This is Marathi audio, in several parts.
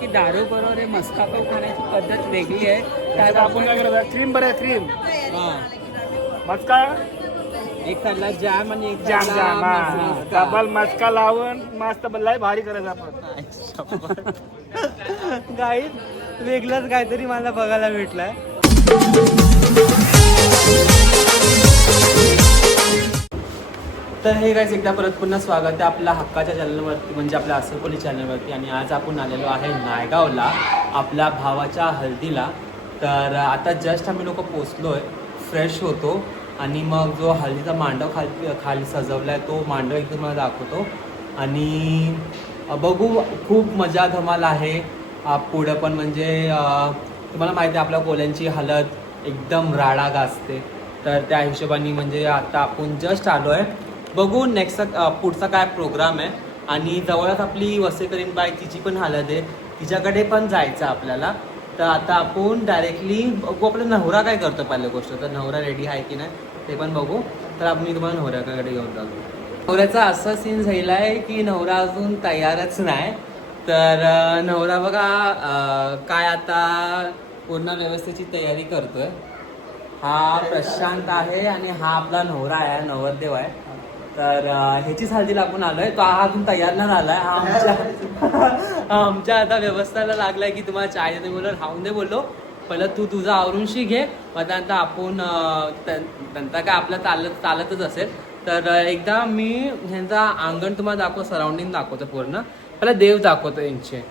की दारू बरोबर हे मस्कापाव खाण्याची पद्धत वेगळी आहे. त्यात आपण काय करायचं क्रीम बरं क्रीम. हा. मस्का? एक खाल्ला जॅम आणि एक जाम खाल्ला जाम हा. मस्का. डबल मस्का लावून मस्त लय भारी करायचं आपण. गाई वेगळंच काहीतरी मला बघायला भेटलंय. तर हे काहीच एकदा परत पुन्हा स्वागत आहे आपल्या हक्काच्या चॅनलवरती म्हणजे आपल्या असरकोली चॅनलवरती आणि आज आपण आलेलो आहे नायगावला आपल्या भावाच्या हळदीला. तर आता जस्ट आम्ही लोक पोचलो आहे फ्रेश होतो. आणि मग जो हळदीचा मांडव खाली खाली सजवला आहे तो मांडव एकदम मला दाखवतो. आणि बघू खूप मजा धमाल आहे. पुढं पण म्हणजे तुम्हाला माहिती आहे आपल्या कोल्यांची हलत एकदम राडा गाजते तर त्या हिशोबाने म्हणजे आता आपण जस्ट आलो आहे बघू नेक्स्ट पुढचा काय प्रोग्राम आहे. आणि जवळच आपली वसेकरीन बाय तिची पण हालत आहे. तिच्याकडे पण जायचं आपल्याला. तर आता आपण डायरेक्टली बघू आपला नवरा काय करतो पहिल्या गोष्ट. तर नवरा रेडी आहे की नाही ते पण बघू. तर आपण मी तुम्हाला नवऱ्याकडे घेऊन जातो नवऱ्याचा असा सीन झाला आहे की नवरा अजून तयारच नाही. तर नवरा बघा काय आता पूर्ण व्यवस्थेची तयारी करतोय. हा प्रशांत आहे आणि हा आपला नवरा आहे नवरदेव आहे. तर ह्याची ह्याचीच हळदीला आपण आलोय. तो हा अजून तयार नाही झालाय. हा आमच्या आमच्या आता व्यवस्थेला लागलाय की तुम्हाला चाय देते बोललो राहून दे बोललो. पहिलं तू तुझा आवरूनशी घे. मग त्यानंतर आपण अं, नंतर काय आपलं चालत चालतच असेल. तर एकदा मी ह्यांचा अंगण तुम्हाला दाखव सराउंडिंग दाखवतो पूर्ण. पहिला देव दाखवतो यांचे.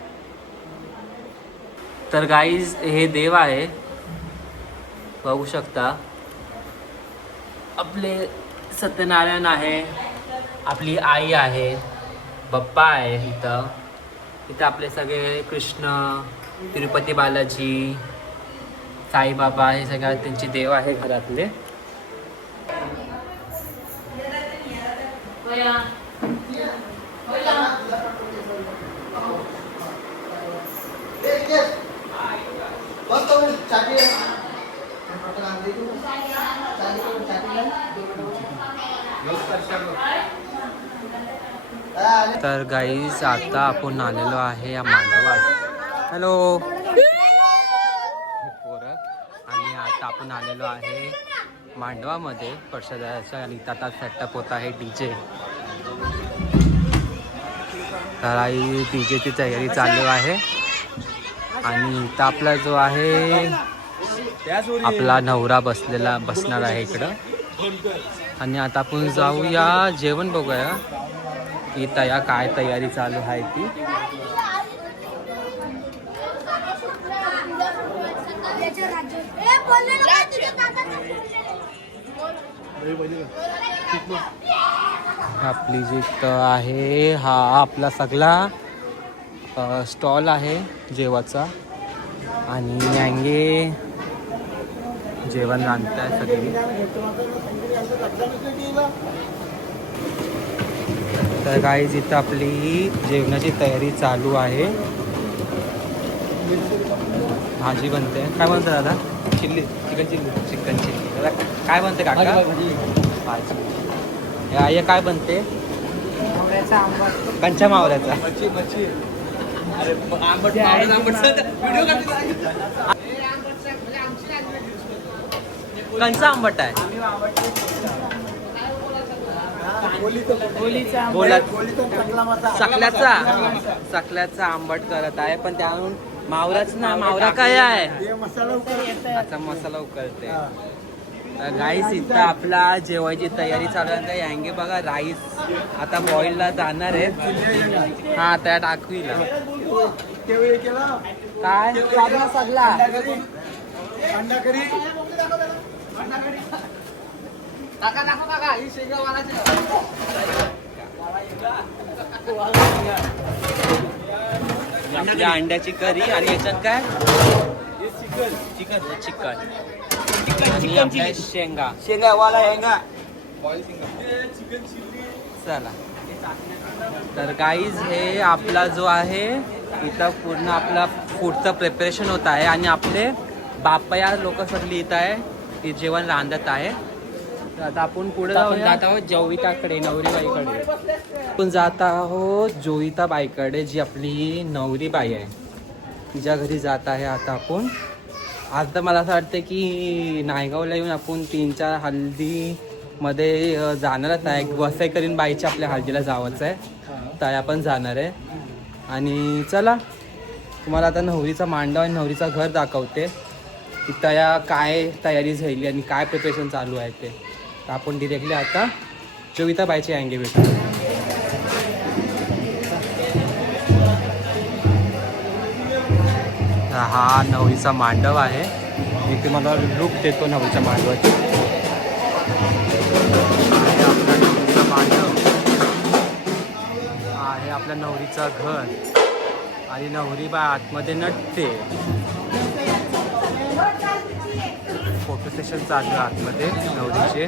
तर गाईज हे देव आहे. बघू शकता. आपले सत्यनारायण आहे आपली आई आहे बाप्पा आहे इथं. इथं आपले सगळे कृष्ण तिरुपती बालाजी साईबाबा हे सगळ्या त्यांचे देव आहे घरातले. तर गाईज आता आपण आलेलो आहे या मांडवात. हॅलो पोरं. आणि आता आपण आलेलो आहे मांडवामध्ये. प्रसादाच्या आणि आता सेटअप होत आहे डी जे तर आई डी जेची तयारी चालू आहे. आणि इथं आपला जो आहे आपला नवरा बसलेला बसणार आहे इकडं. आणि आता आपण जाऊया जेवण बघूया. की तया काय तयारी चालू आहे ती. आपली जी आहे हा आपला सगळा स्टॉल आहे जेवाचा. आणि मँगे जेवण रांधताय सगळी. तर काही इथं आपली जेवणाची तयारी चालू आहे. भाजी बनते. काय बनतं दादा? Chilli chicken chilli. Chicken chilli. दादा काय बनते काका? भाजी हे आई काय बनते? कंच्या मावऱ्याचा कंचा आंबट आहे. चकल्याचा. चकल्याचा आंबट करत आहे पण त्याहून मावराच ना मावरा काय आहे. आता मसाला उकळते. राईस इथं आपला जेवायची तयारी चालू आहे. यांगे बघा राईस आता बॉईलला जाणार आहे हा त्या टाकवीला काय? सगळा सगळा आपल्या अंड्याची करी आणि याच्यात काय? चिकन. चिकन. आणि आपल्या शेंगा. शेंगा वाला हेंगा चला. तर गाईज हे आपला जो आहे इथं पूर्ण आपला फूडचं प्रिपरेशन होत आहे आणि आपले बापया लोक सगळी इथं आहे. ती जेवण रांधत आहे. तर आता आपण पुढे आपण जात आहोत जविताकडे नवरीबाईकडे. आपण जात आहोत जोविता बाईकडे जी आपली नवरी बाई आहे. तिच्या घरी जात आहे आता आपण. आज तर मला असं वाटतं की नायगावला येऊन आपण तीन चार हल्दीमध्ये जाणारच आहे. वसई करीन बाईच्या आपल्या हल्दीला जावंच आहे. तर आपण जाणार आहे. आणि चला तुम्हाला आता नवरीचा मांडव आणि नवरीचा घर दाखवते. की तया काय तयारी झाली आणि काय प्रिपरेशन चालू आहे ते. तर आपण डिरेक्टली आता जोविता बाईचे अँगे भेटू. हा नवरीचा मांडव आहे. मी तुम्हाला लुक देतो नवरीच्या मांडवाची. आहे आपला नवरीचा मांडव. आहे आपल्या नवरीचा घर. आणि नवरी बा आतमध्ये नटते. सेशन चालू आहे आतमध्ये नवरीचे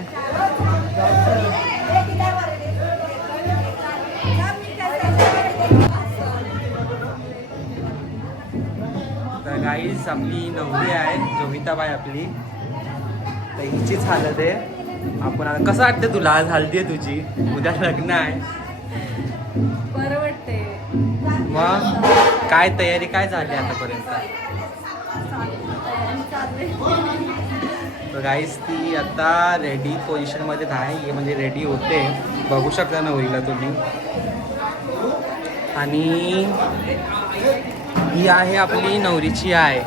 तर गाईज आपली नवरी आहे जोविताबाई आपली. तर हिचीच हालत आहे. आपण आता कसं वाटतं तुला आज हल्दी आहे तुझी. उद्या लग्न आहे. बरं वाटते मग? काय तयारी काय झाली आतापर्यंत? तर गाईज ती आता रेडी पोझिशनमध्ये आहे म्हणजे रेडी होते. बघू शकता नवरीला तुम्ही. आणि ही आहे आपली नवरीची आहे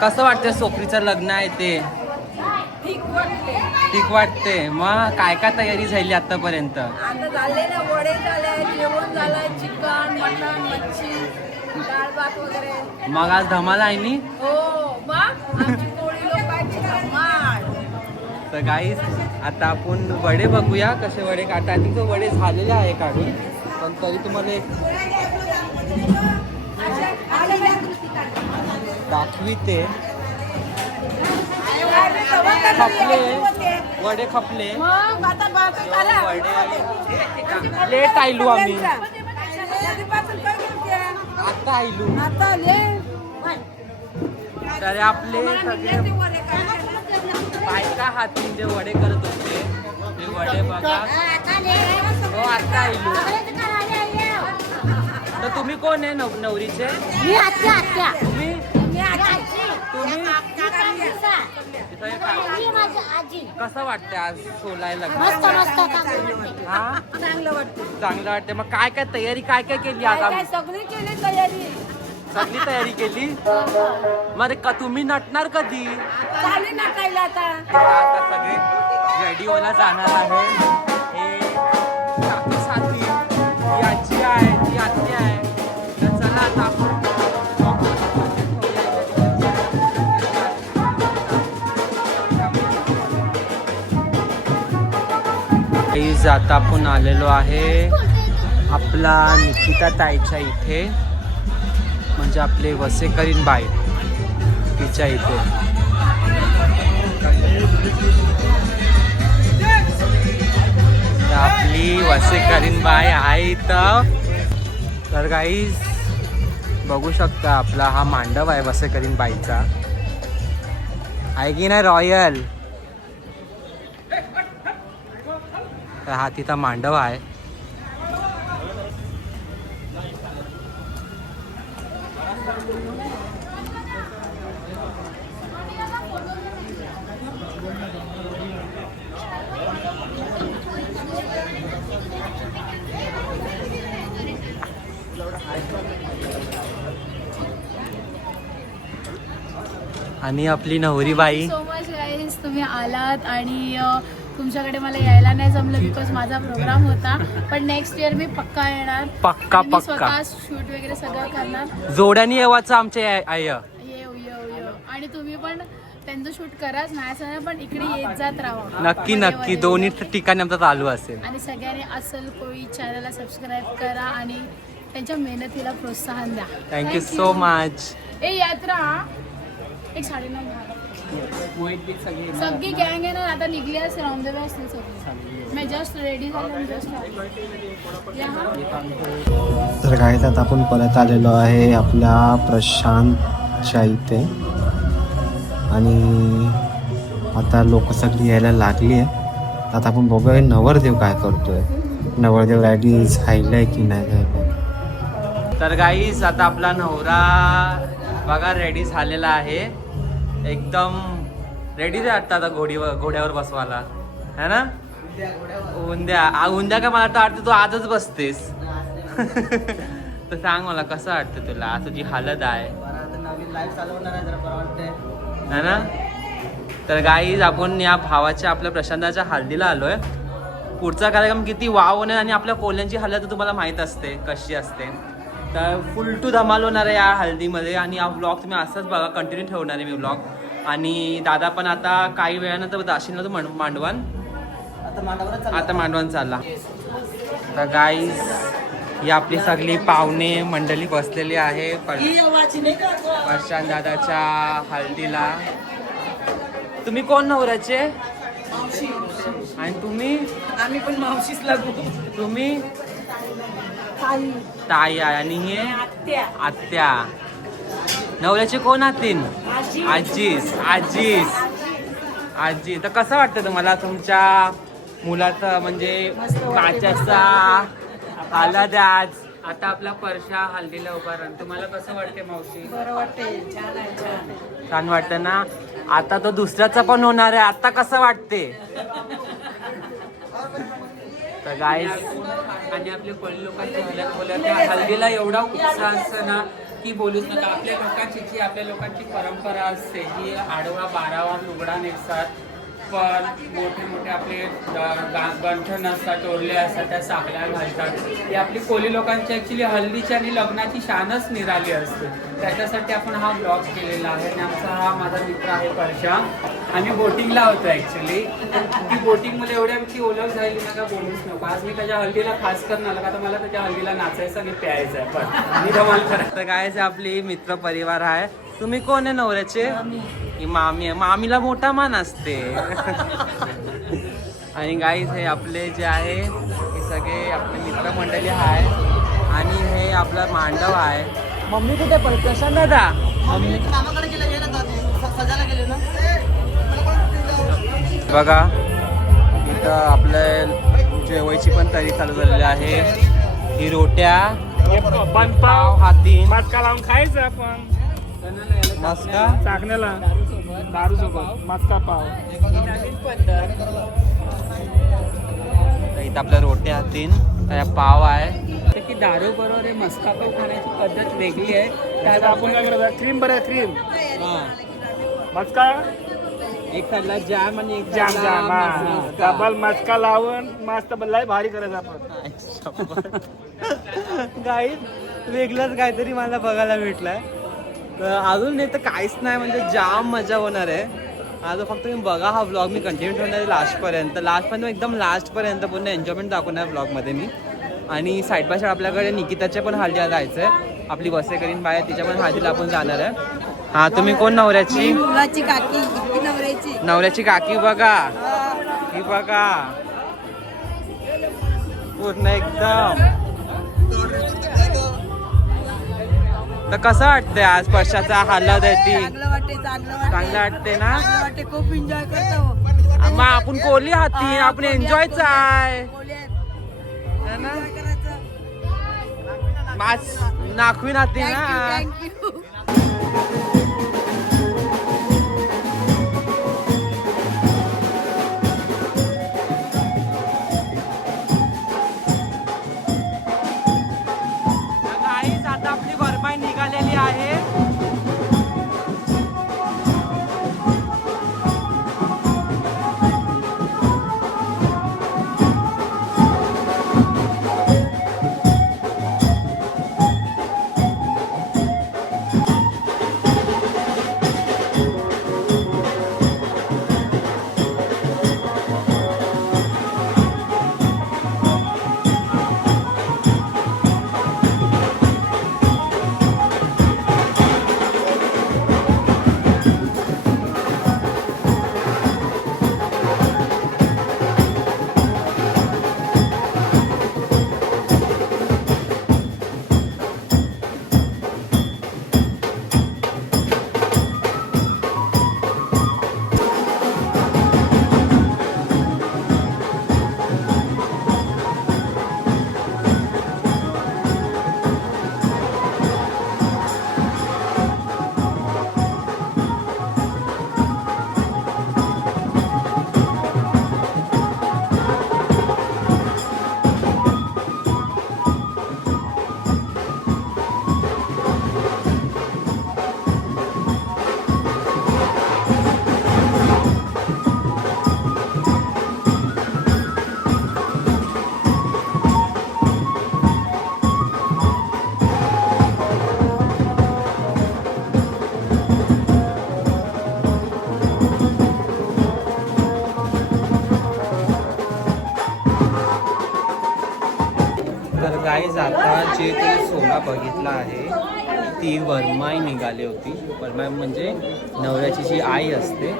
कसं वाटतं सोपरीचं लग्न आहे ते? ठीक वाटते मग काय काय तयारी झाली आतापर्यंत? ना मग आज धमाल आहे नी? तर गाईस आता आपण वडे बघूया कसे वडे काढता आधी तो वडे झालेले आहे काढून. पण तरी तुम्हाला एक दाखविते. खपले. वडे खपले. वडे लेट आयलू आम्ही. आता आयलू. तर आपले सगळे बायका हाती जे वडे करत होते ते वडे बघा. हो आता तर तुम्ही कोण आहे नव नवरीचे? मी आत्या आत्या. तुम्ही. माझी आजी. कसं वाटतं आज सोलायला? मस्त लग्न मस्त काम हा? चांगलं वाटतं चांगलं वाटतं मग काय काय तयारी काय काय केली आज सगळी केली तयारी. सगळी तयारी केली. मग का तुम्ही नटणार कधी? चालू नाटायला आता. आता सगळे रेडी व्हायला जाणार आहे. हे काकू साथी ही आजी आहे ती आत्या आहे. तर चला आता आपण Guys, आता आपण आलेलो आहे आपला निकिता ताईच्या इथे. म्हणजे आपले वसेकरीन बाई तिच्या इथे. तर आपली वसेकरीन बाई आहे इथं. तर काही बघू शकता आपला हा मांडव आहे वसेकरीन बाईचा. आहे की नाही रॉयल? तर हा तिथं मांडव आहे. आणि आपली नवरी बाई. सो मच गाईज तुम्ही आलात आणि तुमच्याकडे मला यायला नाही जमलं बिकॉज माझा प्रोग्राम होता. पण नेक्स्ट इयर मी पक्का येणार. पक्का आणि मी पक्का. स्वतः शूट वगैरे सगळं करणार. जोड्यानी येवाचं आमचे आय आय. येऊ येऊ येऊ. आणि तुम्ही पण त्यांचं शूट कराच नाही असं नाही पण इकडे येत जात राहा. नक्की नक्की. दोन्ही ठिकाणी आमचं चालू असेल. आणि सगळ्यांनी असल कोळी चॅनलला सबस्क्राईब करा आणि त्यांच्या मेहनतीला प्रोत्साहन द्या. Thank you so. मच ए यात्रा. एक साडेनऊ. सगळी गँग आहे ना? आता निघली असेल ऑन द वे असतील सगळी. मी जस्ट रेडी झाले जस्ट तर काय आता आपण परत आलेलो आहे आपल्या प्रशांतच्या इथे आणि आता लोक सगळी यायला लागली आहे. आता आपण बघूया नवरदेव काय करतोय. नवरदेव रेडी झायलाय की नाही झायलाय तर गाईस आता आपला नवरा बघा रेडी झालेला आहे. एकदम रेडी वाटतं आता घोडीवर घोड्यावर बसवायला. है ना? उंद्या. उंद्या का मला तर वाटतं तू आजच बसतेस. तर सांग मला कसं वाटतं तुला? तुझी हालत आहे. है ना? तर गाईज आपण या भावाच्या आपल्या प्रशांताच्या हल्दीला आलोय. पुढचा कार्यक्रम किती वाव होणार आणि आपल्या कोल्यांची हालत तुम्हाला माहीत असते कशी असते. तर फुल टू धमाल होणार आहे या हल्दीमध्ये आणि हा व्लॉग तुम्ही असंच बघा कंटिन्यू ठेवणार आहे मी व्लॉग आणि दादा पण आता काही वेळानंतर जाशील ना तू मांड- मांडवान. आता मांडवान चालला. तर गाईज ही आपली सगळी पाहुणे मंडळी बसलेली आहे प्रशांत दादाच्या हल्दीला तुम्ही कोण नवऱ्याचे? आणि तुम्ही? आम्ही पण मावशीच लागू. तुम्ही? ताई. आहे. आणि हे आत्या. नवऱ्याचे कोण आतीन आजीस आजीस आजी. तर कसं वाटतं तुम्हाला तुमच्या मुलाचं म्हणजे नाचाचा हळद आज आता आपला परशा हल्दीला उभा राहून. तुम्हाला कसं वाटते मावशी? बरं वाटते छान आहे छान छान वाटतं ना? आता तो दुसऱ्याचा पण होणार आहे. आता कसं वाटते तर गाय आणि आपले कोळी लोकांची हलत बोलत हल्दीला एवढा उत्साह असतो ना की बोलूच नका आपल्या लोकांची जी आपल्या लोकांची परंपरा असते जी आडवा बारावा लुगडा नेसतात पण मोठे मोठे आपले गंठण असतात टोरले असतात त्या साखल्या घालतात. ती आपली कोळी लोकांची ॲक्च्युली हल्दीची आणि लग्नाची शानच निराली असते. त्याच्यासाठी आपण हा ब्लॉग केलेला आहे आणि आमचा हा माझा मित्र आहे परशा. आम्ही बोटिंगला होतो ॲक्च्युली ती बोटिंगमध्ये एवढी आमची ओळख झाली ना का बोलूच नको. आज मी त्याच्या हल्दीला खास करणार का तर मला त्याच्या हल्दीला नाचायचं आणि प्यायचं आहे पण. मी धमाल करायचं काय आपली मित्र परिवार आहे. तुम्ही कोण आहे नवऱ्याचे? ही मामी आहे. मामीला मोठा मान असते. आणि गाईज हे आपले जे आहे हे सगळे आपले मित्रमंडळी आहे आणि हे आपला मांडव आहे. मम्मी कुठे पण प्रशांत दादा. मम्मी. बघा इथं आपल्या जेवायची पण तयारी चालू झालेली आहे. ही रोट्या बनपाव पाव हाती मटका लावून खायचं आपण. मस्का. चाकण्याला. दारू सोबत मटका पाव इथं आपल्या रोट्या हातीन त्या पाव आहे. की दारू बरोबर हे मस्का पाव खाण्याची पद्धत वेगळी आहे. त्यात आपण काय करायचं क्रीम बरं क्रीम. मटका एक साईडला जॅम आणि एक जाम जाम. मस्का. डबल मटका लावून मस्त बल्लाई भारी करायचं आपण. गाईड वेगळंच काहीतरी मला बघायला भेटलंय. अजून नाही तर काहीच नाही म्हणजे जाम मजा होणार आहे. आता फक्त मी बघा हा ब्लॉग मी कंटिन्यू ठेवणार आहे लास्टपर्यंत लास्टपर्यंत एकदम लास्टपर्यंत पूर्ण एन्जॉयमेंट दाखवणार ब्लॉगमध्ये मी. आणि साईड बाय साईड आपल्याकडे निकिताच्या पण हल्दीला जायचं आहे आपली वसेकरीन बाय तिच्या पण हल्दीला आपण जाणार आहे. हा तुम्ही कोण नवऱ्याची? काकी नवऱ्याची. नवऱ्याची काकी बघा. ही बघा. पूर्ण एकदम. तर कसं वाटतंय आज पश्चाचा हालत आहे ती चांगलं वाटते ना? वाटते खूप एन्जॉय करतो. मग आपण कोली हाती आपण एन्जॉयच आहे ना? नाखवी नाती ना? बघितला आहे. ती वरमाई निघाली होती. वरमाई म्हणजे नवऱ्याची जी आई असते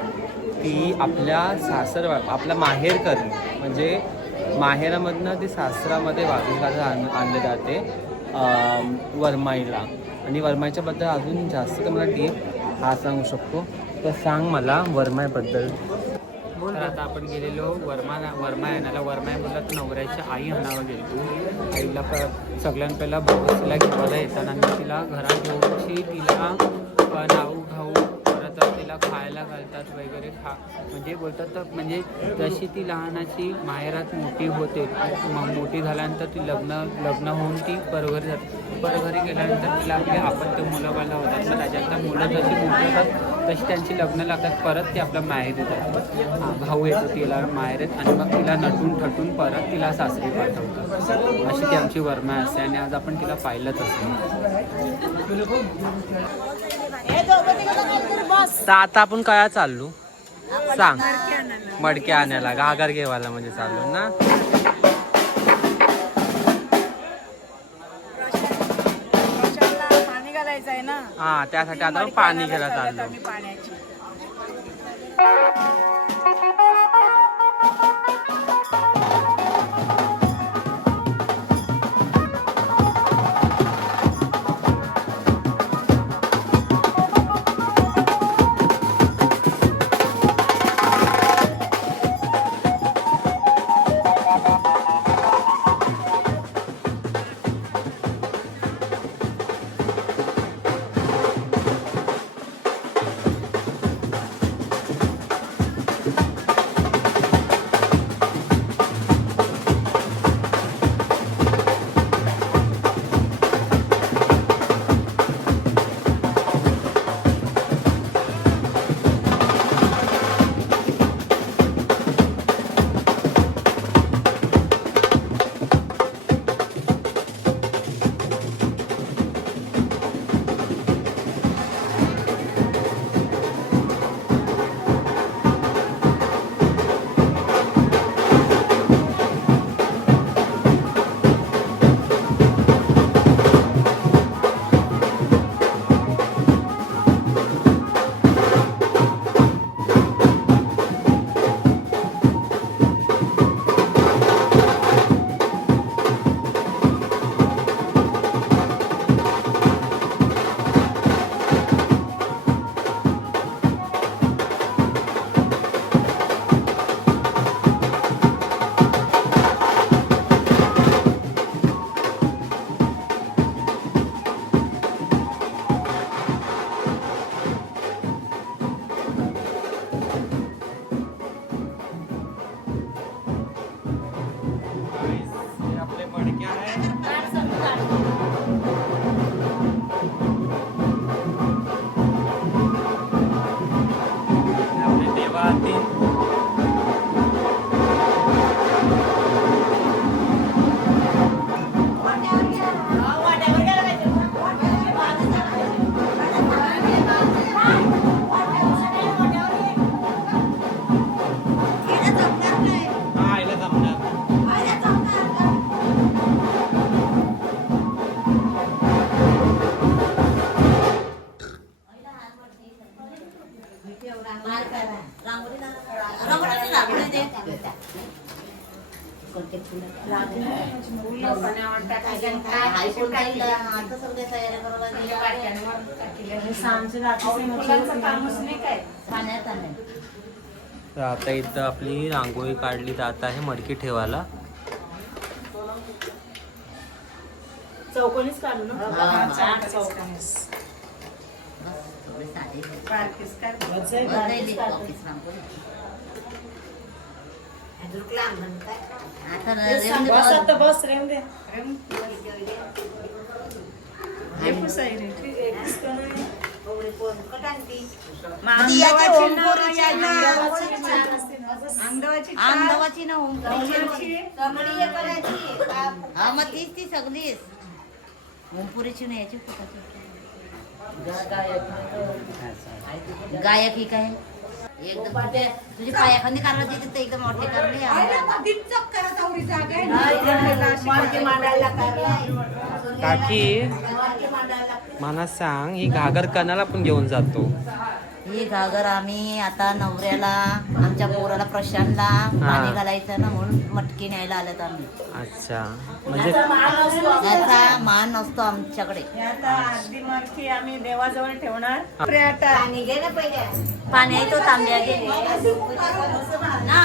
ती आपल्या सासर आपला माहेर करणे म्हणजे माहेरामधनं ती सासरामध्ये वाढून आण आणले जाते वरमाईला. आणि वरमाईच्याबद्दल अजून जास्त तर मला डीप हा सांगू शकतो. तर सांग मला वरमाईबद्दल. तर आता आपण गेलेलो वर्मा वर्मा आणायला वर्मा बोलला तर नवऱ्याची आई आणावं गेलो आईला प पहिला तिला घेवायला येताना मी तिला घरात घेऊनची तिला नाव तिला खायला घालतात वगैरे खा म्हणजे बोलतात तर म्हणजे जशी ती लहानाची माहेरात मोठी होते मग मोठी झाल्यानंतर ती लग्न लग्न होऊन ती परघरी जाते. परघरी गेल्यानंतर तिला आपले आपण ते मुलं बाला होतात मग त्याच्यानंतर मुलं जशी मोठी होतात तशी त्यांची लग्न लागतात परत ती आपल्या माहेर येतात. हा, भाऊ येतो तिला माहेर आणि मग तिला नटून ठटून परत तिला सासरी पाठवतात. अशी ती आमची वर्मा असते आणि आज आपण तिला पाहिलंच असतो. तर आता आपण काय चाललो? सांग. मडके आणायला. घागर घेवायला म्हणजे चाललो ना? हा त्यासाठी आता पाणी घ्यायला चाललो. तर आता इथं आपली रांगोळी काढली जात आहे मडकी ठेवायला. चौकोनीच काढू ना बस आता बस रेम दे. आंदवाची ना. हा मग तीच ती सगळीच. ओंपुरीची नाही याची गायक ही काय? एकदम. तुझे पायाखाली कारण तिथे एकदम मोठे करणे मांडायला काकी मला सांग ही घागर कणाला पण घेऊन जातो. ही घागर आम्ही आता नवऱ्याला आमच्या पोराला प्रशांतला पाणी घालायचं ना म्हणून मटकी न्यायला आलेत आम्ही. अच्छा. म्हणजे याचा मान असतो आमच्याकडे. आम्ही देवाजवळ ठेवणार. पाणी घे ना पहिले. पाणी आहे. तो तांब्या घे. ना,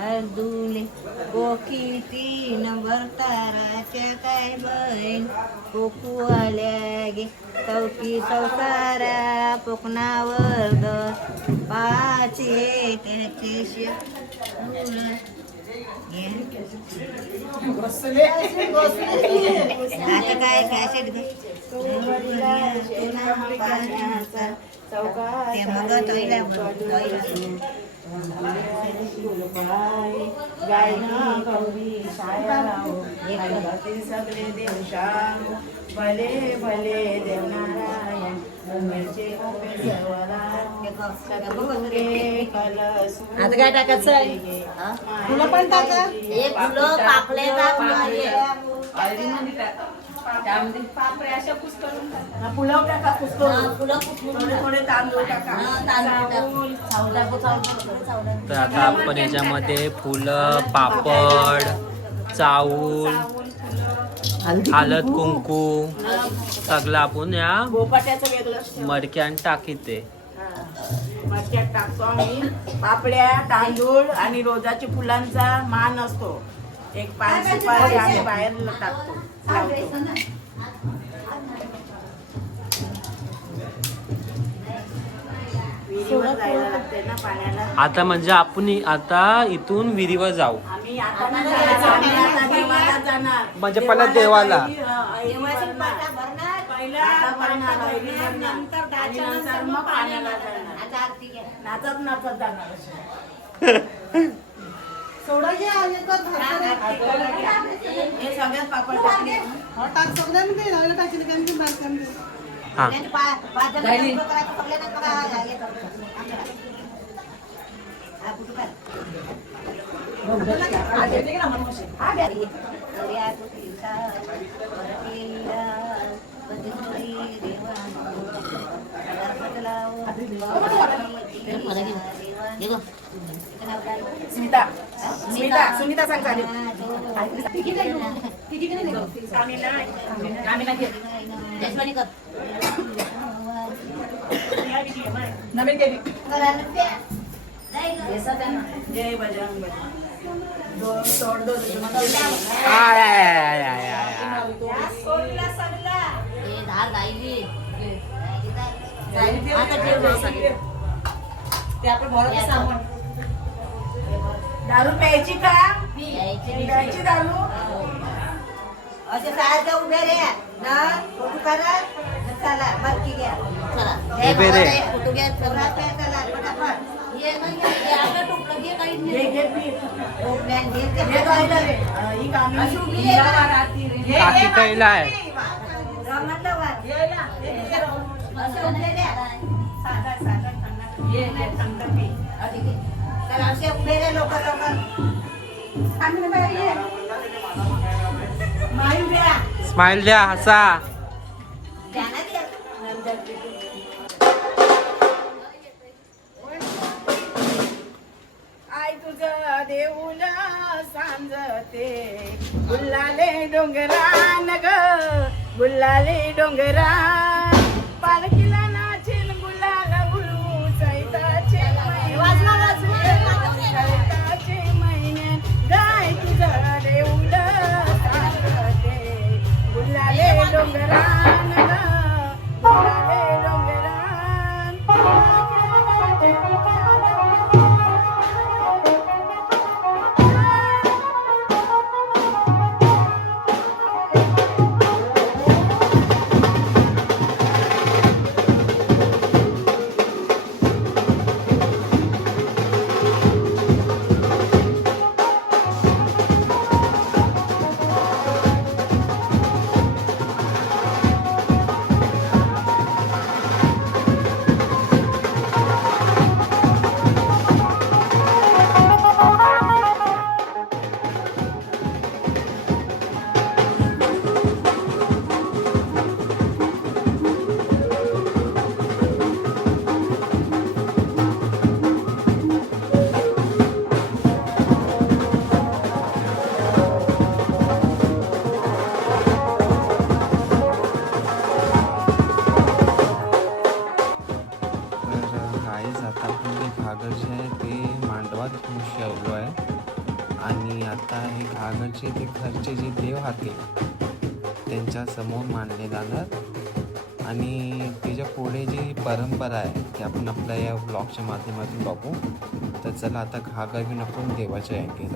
हळदुले कोकी तीन भरताराच्या काय बैल कोकू आल्या गे चौकी चौसारा कोकणावर द पाचे त्याचे. आता काय कॅसेट. तोयला सगळे देवशान भले भले देवनारायण आता काय टाकायचं फुलं पण टाका हे फुलं पाकले टाक पुलाव टाका फुलं कुठून थोडे थोडे तांदूळ टाका. तांदूळ टाक. चावला तर आता आपण याच्यामध्ये फुलं पापड चावूल हळद कुंकू. सगळं आपण या गोपाट्याचं वेगळं मडक्यान टाकीते. मटक्यात टाकतो आम्ही. पापड्या तांदूळ आणि रोजाची फुलांचा मान असतो. एक पाच सुपारी आम्ही बाहेर टाकतो. आता म्हणजे आपण आता इथून विहिरीवर जाऊ. आम्ही आता नाही जाणार, आम्ही आता देवाला जाणार. म्हणजे पहिला देवाला. ऐरीवर आणि नंतर मग पाण्याला जाणार आता आरती घ्या. नाचत नाचत जाणार हे। सगळ्यात पापड टाकले हा। सगळ्यांचे पा- पाच जण उभं करायचं, सगळ्यांना करा. हे करा. हा, कुठं काय? दर्या कुठीचा, वरतीला, बदली देवानो, गणपतलाव, देवा. सुनीता सुनीता सांग चालेल नवीन देवी जय दो ते आपण दारू प्यायची का? यायचे प्यायची दारू? असे सारखे उभे रे. ना फोटो करा चला मटकी घ्या. चला. हे बे रे. फोटो घ्या चला. चला फटाफट ये ना ये ये आपलं टोपलं घे काही घे नाही घे. पी. टोपल्यान घे ते हे रे ही कामी अशी आहे कैला. असे उभे रे. साधा साधा असे चला असे लोक लोक स्माइल द्या. हसा. आई तुझं देऊल सांजते. गुल्लाले डोंगरान ग. गुल्लाले डोंगरा गुल्लाले डोंगरान मी घागर जे आहे ते मांडवात शेवलो आहे. आणि आता हे घागरचे ते घरचे जे देव हाते त्यांच्यासमोर मांडले जाणार. आणि त्याच्या पुढे जी परंपरा आहे ती आपण आपल्या या ब्लॉगच्या माध्यमातून बघू. तर चला आता घागर घेऊन आपण देवाच्या याने